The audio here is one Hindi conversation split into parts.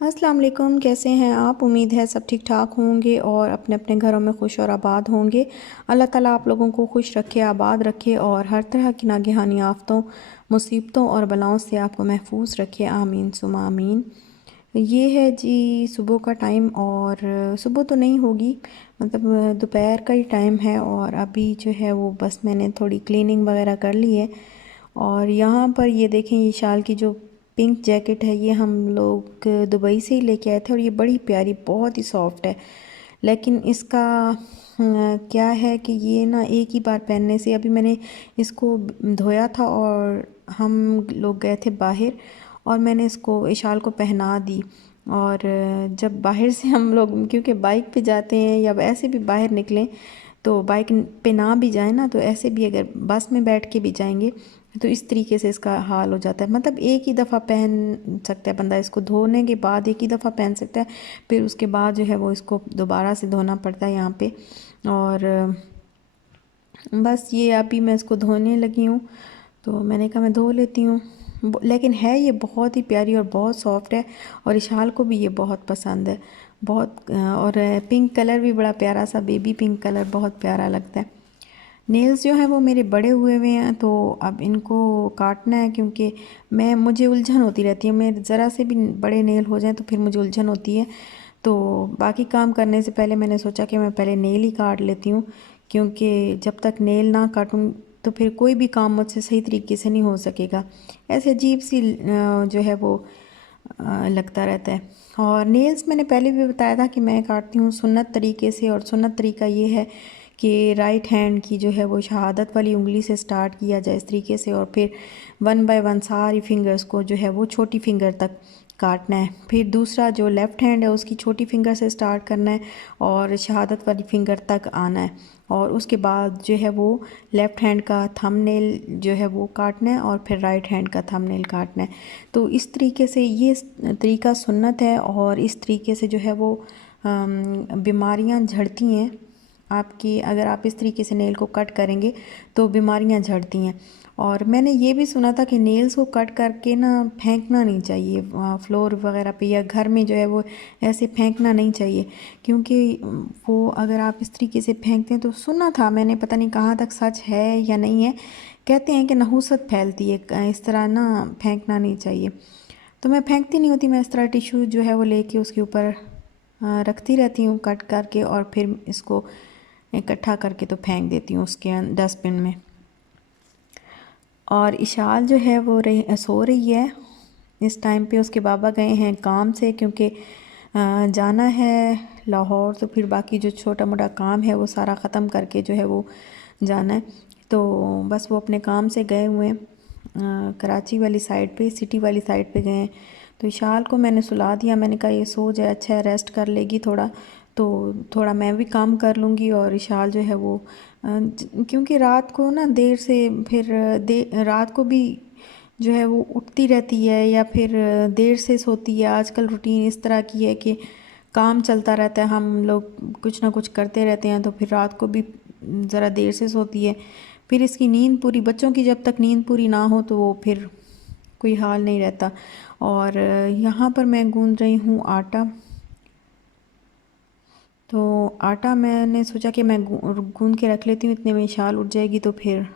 अस्सलाम वालेकुम। कैसे हैं आप? उम्मीद है सब ठीक ठाक होंगे और अपने अपने घरों में खुश और आबाद होंगे। अल्लाह ताला आप लोगों को खुश रखे, आबाद रखे और हर तरह की नागहानी आफतों, मुसीबतों और बलाओं से आपको महफूज रखे। आमीन सुमा आमीन। ये है जी सुबह का टाइम, और सुबह तो नहीं होगी, मतलब दोपहर का ही टाइम है। और अभी जो है वो बस मैंने थोड़ी क्लीनिंग वगैरह कर ली है। और यहाँ पर ये देखें, ये शाल की जो पिंक जैकेट है ये हम लोग दुबई से ही लेके आए थे, और ये बड़ी प्यारी, बहुत ही सॉफ्ट है। लेकिन इसका क्या है कि ये ना एक ही बार पहनने से, अभी मैंने इसको धोया था और हम लोग गए थे बाहर, और मैंने इसको इशाल को पहना दी। और जब बाहर से हम लोग, क्योंकि बाइक पे जाते हैं या ऐसे भी बाहर निकलें, तो बाइक पे ना भी जाए ना, तो ऐसे भी अगर बस में बैठ के भी जाएंगे तो इस तरीके से इसका हाल हो जाता है। मतलब एक ही दफ़ा पहन सकता है बंदा, इसको धोने के बाद एक ही दफ़ा पहन सकता है, फिर उसके बाद जो है वो इसको दोबारा से धोना पड़ता है यहाँ पे। और बस ये अभी मैं इसको धोने लगी हूँ, तो मैंने कहा मैं धो लेती हूँ। लेकिन है ये बहुत ही प्यारी और बहुत सॉफ्ट है, और इशाल को भी ये बहुत पसंद है, बहुत। और पिंक कलर भी बड़ा प्यारा सा बेबी पिंक कलर, बहुत प्यारा लगता है। नेल्स जो हैं वो मेरे बड़े हुए हुए हैं, तो अब इनको काटना है, क्योंकि मुझे उलझन होती रहती है। मेरे ज़रा से भी बड़े नेल हो जाएं तो फिर मुझे उलझन होती है। तो बाकी काम करने से पहले मैंने सोचा कि मैं पहले नेल ही काट लेती हूँ, क्योंकि जब तक नेल ना काटूँ तो फिर कोई भी काम मुझसे सही तरीके से नहीं हो सकेगा। ऐसे अजीब सी जो है वो लगता रहता है। और नेल्स मैंने पहले भी बताया था कि मैं काटती हूँ सुन्नत तरीके से, और सुन्नत तरीका ये है कि राइट हैंड की जो है वो शहादत वाली उंगली से स्टार्ट किया जाए इस तरीके से, और फिर वन बाय वन सारी फिंगर्स को जो है वो छोटी फिंगर तक काटना है। फिर दूसरा जो लेफ़्ट हैंड है उसकी छोटी फिंगर से स्टार्ट करना है और शहादत वाली फिंगर तक आना है, और उसके बाद जो है वो लेफ़्ट हैंड का थंबनेल जो है वो काटना है, और फिर राइट हैंड का थंबनेल काटना है। तो इस तरीके से ये तरीका सुन्नत है, और इस तरीके से जो है वो बीमारियां झड़ती हैं आपकी। अगर आप इस तरीके से नेल को कट करेंगे तो बीमारियां झड़ती हैं। और मैंने ये भी सुना था कि नेल्स को कट करके ना फेंकना नहीं चाहिए फ्लोर वगैरह पे, या घर में जो है वो ऐसे फेंकना नहीं चाहिए, क्योंकि वो अगर आप इस तरीके से फेंकते हैं तो, सुना था मैंने, पता नहीं कहाँ तक सच है या नहीं है, कहते हैं कि नहुसत फैलती है, इस तरह ना फेंकना नहीं चाहिए। तो मैं फेंकती नहीं होती, मैं इस तरह टिश्यू जो है वो लेके उसके ऊपर रखती रहती हूँ कट करके, और फिर इसको इकट्ठा करके तो फेंक देती हूँ उसके डस्टबिन में। और इशाल जो है वो सो रही है इस टाइम पे। उसके बाबा गए हैं काम से, क्योंकि जाना है लाहौर, तो फिर बाकी जो छोटा मोटा काम है वो सारा ख़त्म करके जो है वो जाना है। तो बस वो अपने काम से गए हुए हैं, कराची वाली साइड पे, सिटी वाली साइड पे गए हैं। तो इशाल को मैंने सुला दिया, मैंने कहा ये सो जाए, अच्छा है, रेस्ट कर लेगी थोड़ा, तो थोड़ा मैं भी काम कर लूँगी। और इशाल जो है वो क्योंकि रात को ना देर से, फिर रात को भी जो है वो उठती रहती है, या फिर देर से सोती है। आजकल रूटीन इस तरह की है कि काम चलता रहता है, हम लोग कुछ ना कुछ करते रहते हैं, तो फिर रात को भी ज़रा देर से सोती है। फिर इसकी नींद पूरी, बच्चों की जब तक नींद पूरी ना हो तो वो फिर कोई हाल नहीं रहता। और यहाँ पर मैं गूंद रही हूँ आटा। तो आटा मैंने सोचा कि मैं गूंद के रख लेती हूँ, इतने में इशाल उठ जाएगी तो फिर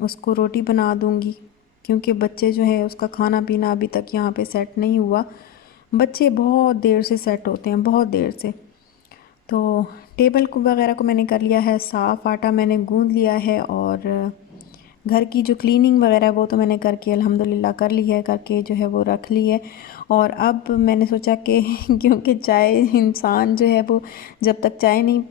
उसको रोटी बना दूँगी। क्योंकि बच्चे जो है उसका खाना पीना अभी तक यहाँ पे सेट नहीं हुआ, बच्चे बहुत देर से सेट होते हैं, बहुत देर से। तो टेबल को वगैरह को मैंने कर लिया है साफ़, आटा मैंने गूंद लिया है, और घर की जो क्लीनिंग वगैरह है वो तो मैंने करके अल्हम्दुलिल्लाह कर ली है, करके जो है वो रख ली है। और अब मैंने सोचा कि क्योंकि चाय, इंसान जो है वो जब तक चाय नहीं,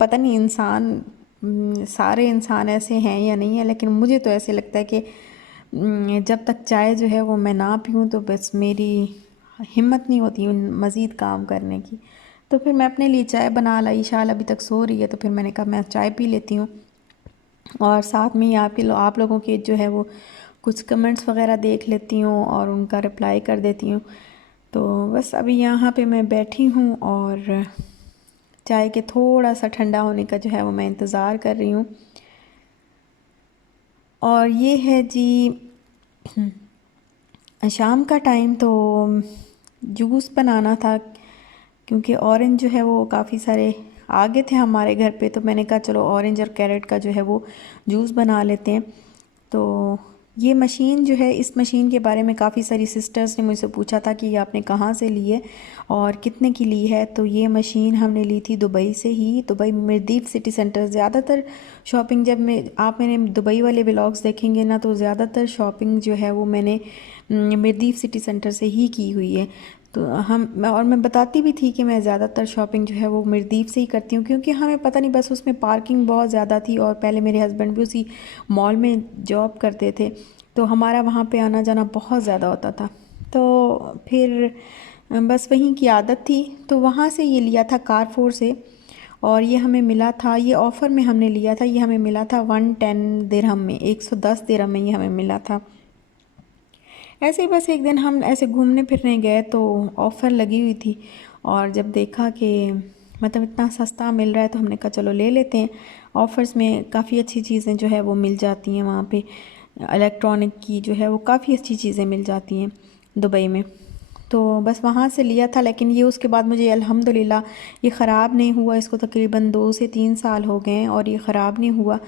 पता नहीं इंसान सारे इंसान ऐसे हैं या नहीं है, लेकिन मुझे तो ऐसे लगता है कि जब तक चाय जो है वो मैं ना पीऊँ तो बस मेरी हिम्मत नहीं होती मज़ीद काम करने की। तो फिर मैं अपने लिए चाय बना लाई, ईशाल अभी तक सो रही है, तो फिर मैंने कहा मैं चाय पी लेती हूँ, और साथ में ही आप लोगों के जो है वो कुछ कमेंट्स वगैरह देख लेती हूँ और उनका रिप्लाई कर देती हूँ। तो बस अभी यहाँ पे मैं बैठी हूँ, और चाय के थोड़ा सा ठंडा होने का जो है वो मैं इंतज़ार कर रही हूँ। और ये है जी शाम का टाइम। तो जूस बनाना था, क्योंकि ऑरेंज जो है वो काफ़ी सारे आगे थे हमारे घर पे, तो मैंने कहा चलो ऑरेंज और कैरेट का जो है वो जूस बना लेते हैं। तो ये मशीन जो है, इस मशीन के बारे में काफ़ी सारी सिस्टर्स ने मुझसे पूछा था कि ये आपने कहाँ से ली है और कितने की ली है। तो ये मशीन हमने ली थी दुबई से ही, दुबई मिरदीफ सिटी सेंटर। ज़्यादातर शॉपिंग जब आप मेरे दुबई वाले व्लॉग्स देखेंगे ना, तो ज़्यादातर शॉपिंग जो है वो मैंने मिरदीफ सिटी सेंटर से ही की हुई है। तो मैं बताती भी थी कि मैं ज़्यादातर शॉपिंग जो है वो मिरदीफ से ही करती हूँ, क्योंकि हमें पता नहीं, बस उसमें पार्किंग बहुत ज़्यादा थी और पहले मेरे हस्बैंड भी उसी मॉल में जॉब करते थे, तो हमारा वहाँ पे आना जाना बहुत ज़्यादा होता था। तो फिर बस वहीं की आदत थी, तो वहाँ से ये लिया था कारफोर से। और ये हमें मिला था, ये ऑफ़र में हमने लिया था, ये हमें मिला था 110 दिरहम में, 110 दिरहम में ये हमें मिला था। ऐसे ही बस एक दिन हम ऐसे घूमने फिरने गए तो ऑफ़र लगी हुई थी, और जब देखा कि मतलब इतना सस्ता मिल रहा है तो हमने कहा चलो ले लेते हैं। ऑफ़र्स में काफ़ी अच्छी चीज़ें जो है वो मिल जाती हैं वहाँ पे, इलेक्ट्रॉनिक की जो है वो काफ़ी अच्छी चीज़ें मिल जाती हैं दुबई में। तो बस वहाँ से लिया था, लेकिन ये उसके बाद मुझे अल्हम्दुलिल्लाह ये ख़राब नहीं हुआ। इसको तकरीबन 2 से 3 साल हो गए हैं और ये ख़राब नहीं हुआ।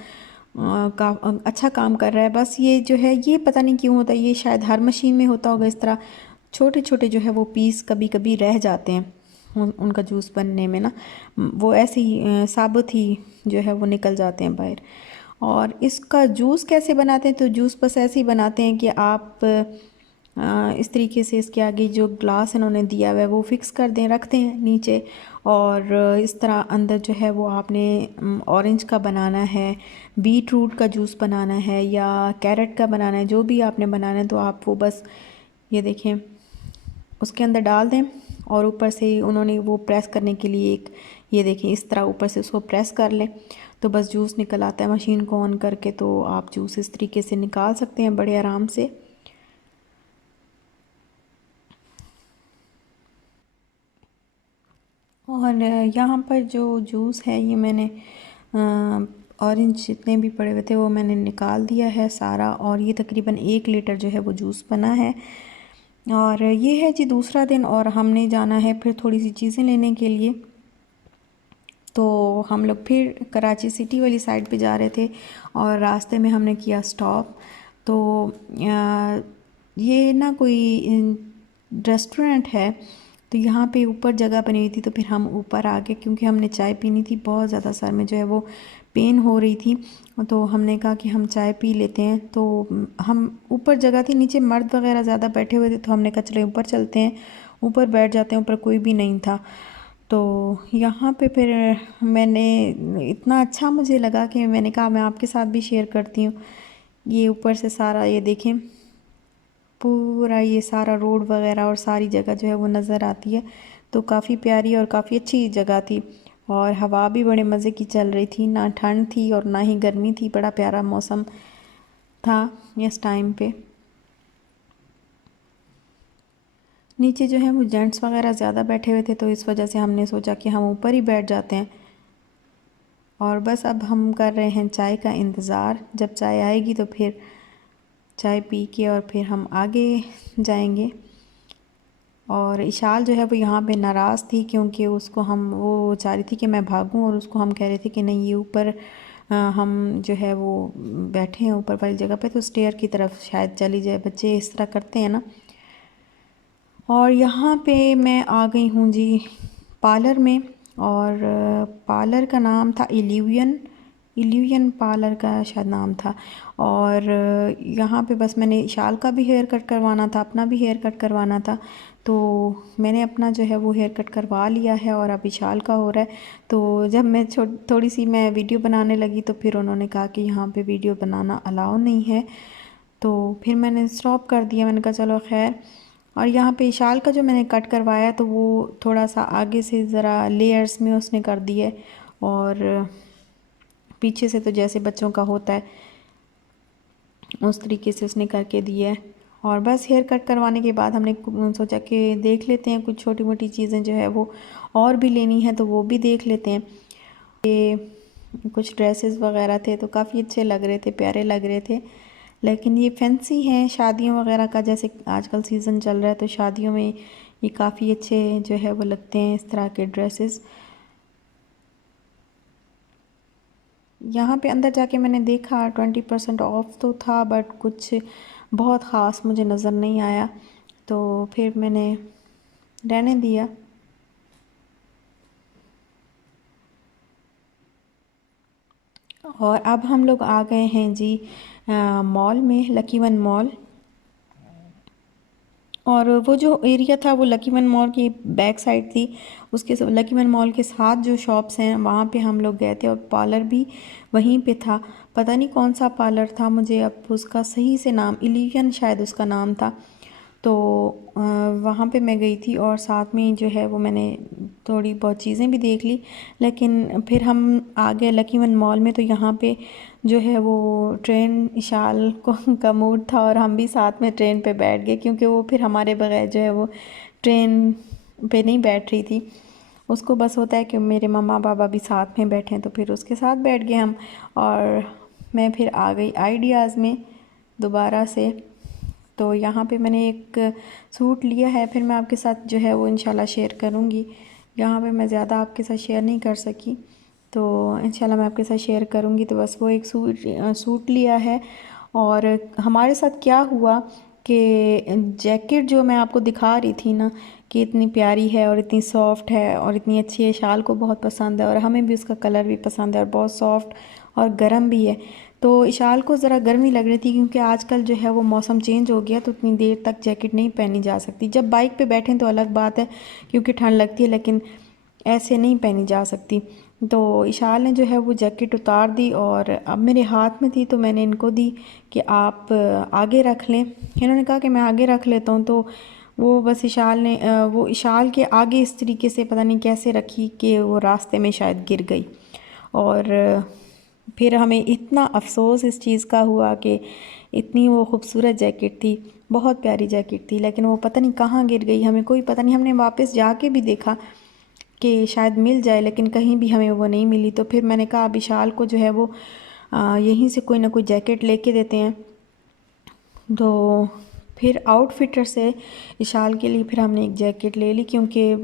अच्छा काम कर रहा है। बस ये जो है ये पता नहीं क्यों होता है, ये शायद हर मशीन में होता होगा इस तरह, छोटे छोटे जो है वो पीस कभी कभी रह जाते हैं उनका जूस बनने में ना, वो ऐसे ही साबुत ही जो है वो निकल जाते हैं बाहर। और इसका जूस कैसे बनाते हैं, तो जूस बस ऐसे ही बनाते हैं कि आप इस तरीके से इसके आगे जो ग्लास इन्होंने दिया हुआ है वो फिक्स कर दें, रखते हैं नीचे। और इस तरह अंदर जो है वो आपने ऑरेंज का बनाना है, बीट रूट का जूस बनाना है या कैरेट का बनाना है, जो भी आपने बनाना है तो आप वो बस ये देखें उसके अंदर डाल दें। और ऊपर से उन्होंने वो प्रेस करने के लिए एक, ये देखें इस तरह ऊपर से उसको प्रेस कर लें तो बस जूस निकल आता है। मशीन को ऑन करके तो आप जूस इस तरीके से निकाल सकते हैं बड़े आराम से। और यहाँ पर जो जूस है ये मैंने ऑरेंज जितने भी पड़े हुए थे वो मैंने निकाल दिया है सारा, और ये तकरीबन 1 लीटर जो है वो जूस बना है। और ये है जी दूसरा दिन, और हमने जाना है फिर थोड़ी सी चीज़ें लेने के लिए। तो हम लोग फिर कराची सिटी वाली साइड पे जा रहे थे और रास्ते में हमने किया स्टॉप। तो ये ना कोई रेस्टोरेंट है, तो यहाँ पे ऊपर जगह बनी हुई थी, तो फिर हम ऊपर आ गए क्योंकि हमने चाय पीनी थी। बहुत ज़्यादा सर में जो है वो पेन हो रही थी, तो हमने कहा कि हम चाय पी लेते हैं। तो हम ऊपर जगह थी, नीचे मर्द वगैरह ज़्यादा बैठे हुए थे, तो हमने कहा चलो ऊपर चलते हैं, ऊपर बैठ जाते हैं। ऊपर कोई भी नहीं था। तो यहाँ पे फिर मैंने, इतना अच्छा मुझे लगा कि मैंने कहा मैं आपके साथ भी शेयर करती हूँ। ये ऊपर से सारा ये देखें, पूरा ये सारा रोड वगैरह और सारी जगह जो है वो नज़र आती है। तो काफ़ी प्यारी और काफ़ी अच्छी जगह थी, और हवा भी बड़े मज़े की चल रही थी, ना ठंड थी और ना ही गर्मी थी, बड़ा प्यारा मौसम था इस टाइम पे। नीचे जो है वो जेंट्स वगैरह ज़्यादा बैठे हुए थे, तो इस वजह से हमने सोचा कि हम ऊपर ही बैठ जाते हैं। और बस अब हम कर रहे हैं चाय का इंतज़ार, जब चाय आएगी तो फिर चाय पी के और फिर हम आगे जाएंगे। और इशाल जो है वो यहाँ पे नाराज़ थी, क्योंकि उसको हम वो चाह रही थी कि मैं भागूं, और उसको हम कह रहे थे कि नहीं ये ऊपर हम जो है वो बैठे हैं ऊपर वाली जगह पे, तो स्टेयर की तरफ शायद चली जाए, बच्चे इस तरह करते हैं ना। और यहाँ पे मैं आ गई हूँ जी पार्लर में, और पार्लर का नाम था इल्यूशन पार्लर का शायद नाम था। और यहाँ पे बस मैंने इशाल का भी हेयर कट करवाना था, अपना भी हेयर कट करवाना था। तो मैंने अपना जो है वो हेयर कट करवा लिया है और अब इशाल का हो रहा है। तो जब मैं थोड़ी सी मैं वीडियो बनाने लगी तो फिर उन्होंने कहा कि यहाँ पे वीडियो बनाना अलाउ नहीं है, तो फिर मैंने स्टॉप कर दिया। मैंने कहा चलो खैर। और यहाँ पे इशाल का जो मैंने कट करवाया तो वो थोड़ा सा आगे से ज़रा लेयर्स में उसने कर दिया है, और पीछे से तो जैसे बच्चों का होता है उस तरीके से उसने करके दिया है। और बस हेयर कट करवाने के बाद हमने सोचा कि देख लेते हैं कुछ छोटी मोटी चीज़ें जो है वो और भी लेनी है, तो वो भी देख लेते हैं। ये कुछ ड्रेसेस वगैरह थे तो काफ़ी अच्छे लग रहे थे, प्यारे लग रहे थे, लेकिन ये फैंसी हैं शादियों वगैरह का, जैसे आजकल सीज़न चल रहा है तो शादियों में ये काफ़ी अच्छे जो है वो लगते हैं इस तरह के ड्रेसेस। यहाँ पे अंदर जाके मैंने देखा 20% ऑफ तो था, बट कुछ बहुत ख़ास मुझे नज़र नहीं आया, तो फिर मैंने रहने दिया। और अब हम लोग आ गए हैं जी मॉल में, लकी वन मॉल। और वो जो एरिया था वो लकी वन मॉल की बैक साइड थी, उसके लकी वन मॉल के साथ जो शॉप्स हैं वहाँ पे हम लोग गए थे, और पार्लर भी वहीं पे था। पता नहीं कौन सा पार्लर था, मुझे अब उसका सही से नाम, इलिवियन शायद उसका नाम था। तो वहाँ पे मैं गई थी, और साथ में जो है वो मैंने थोड़ी बहुत चीज़ें भी देख ली। लेकिन फिर हम आ गए लकी वन मॉल में, तो यहाँ पे जो है वो ट्रेन इशाल को का मूड था, और हम भी साथ में ट्रेन पे बैठ गए, क्योंकि वो फिर हमारे बगैर जो है वो ट्रेन पे नहीं बैठ रही थी। उसको बस होता है कि मेरे मम्मा पापा भी साथ में बैठें, तो फिर उसके साथ बैठ गए हम। और मैं फिर आ गई आइडियाज़ में दोबारा से। तो यहाँ पे मैंने एक सूट लिया है, फिर मैं आपके साथ जो है वो इंशाल्लाह शेयर करूँगी। यहाँ पे मैं ज़्यादा आपके साथ शेयर नहीं कर सकी, तो इंशाल्लाह मैं आपके साथ शेयर करूँगी। तो बस वो एक सूट लिया है। और हमारे साथ क्या हुआ कि जैकेट जो मैं आपको दिखा रही थी ना कि इतनी प्यारी है और इतनी सॉफ्ट है और इतनी अच्छी है, शाल को बहुत पसंद है और हमें भी उसका कलर भी पसंद है, और बहुत सॉफ्ट और गर्म भी है। तो इशाल को ज़रा गर्मी लग रही थी, क्योंकि आजकल जो है वो मौसम चेंज हो गया, तो उतनी देर तक जैकेट नहीं पहनी जा सकती। जब बाइक पे बैठें तो अलग बात है, क्योंकि ठंड लगती है, लेकिन ऐसे नहीं पहनी जा सकती। तो इशाल ने जो है वो जैकेट उतार दी, और अब मेरे हाथ में थी, तो मैंने इनको दी कि आप आगे रख लें। इन्होंने कहा कि मैं आगे रख लेता हूँ, तो वो बस इशाल ने वो इशाल के आगे इस तरीके से पता नहीं कैसे रखी कि वो रास्ते में शायद गिर गई। और फिर हमें इतना अफसोस इस चीज़ का हुआ कि इतनी वो खूबसूरत जैकेट थी, बहुत प्यारी जैकेट थी, लेकिन वो पता नहीं कहाँ गिर गई, हमें कोई पता नहीं। हमने वापस जाके भी देखा कि शायद मिल जाए, लेकिन कहीं भी हमें वो नहीं मिली। तो फिर मैंने कहा अब विशाल को जो है वो यहीं से कोई ना कोई जैकेट लेके देते हैं। तो फिर आउटफिटर से विशाल के लिए फिर हमने एक जैकेट ले ली, क्योंकि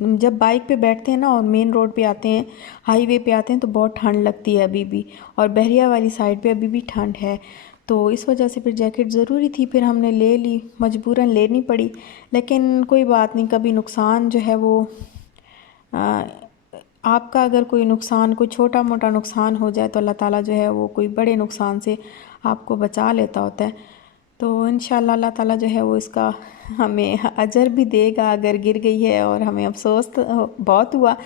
जब बाइक पे बैठते हैं ना और मेन रोड पे आते हैं, हाईवे पे आते हैं, तो बहुत ठंड लगती है अभी भी, और बहरिया वाली साइड पे अभी भी ठंड है। तो इस वजह से फिर जैकेट ज़रूरी थी, फिर हमने ले ली, मजबूरन लेनी पड़ी। लेकिन कोई बात नहीं, कभी नुकसान जो है वो आपका अगर कोई नुकसान, कोई छोटा मोटा नुकसान हो जाए, तो अल्लाह ताला जो है वो कोई बड़े नुकसान से आपको बचा लेता होता है। तो इंशाल्लाह अल्लाह ताला जो है वो इसका हमें अजर भी देगा। अगर गिर गई है, और हमें अफसोस तो बहुत हुआ,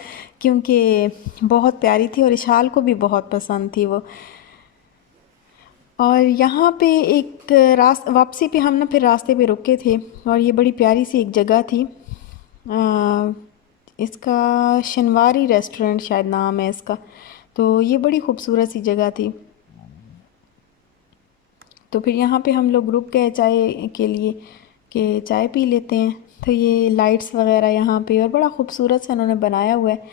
क्योंकि बहुत प्यारी थी और इशाल को भी बहुत पसंद थी वो। और यहाँ पे एक वापसी पे हम ना फिर रास्ते पे रुके थे, और ये बड़ी प्यारी सी एक जगह थी। इसका शनवारी रेस्टोरेंट शायद नाम है इसका। तो ये बड़ी खूबसूरत सी जगह थी। तो फिर यहाँ पे हम लोग रुक गए चाय के लिए कि चाय पी लेते हैं। तो ये लाइट्स वगैरह यहाँ पे, और बड़ा खूबसूरत सा उन्होंने बनाया हुआ है।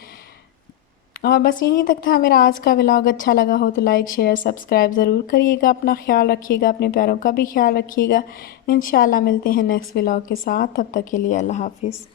और बस यहीं तक था मेरा आज का व्लॉग। अच्छा लगा हो तो लाइक शेयर सब्सक्राइब ज़रूर करिएगा। अपना ख्याल रखिएगा, अपने प्यारों का भी ख्याल रखिएगा। इंशाल्लाह मिलते हैं नेक्स्ट व्लॉग के साथ। तब तक के लिए अल्लाह हाफिज़।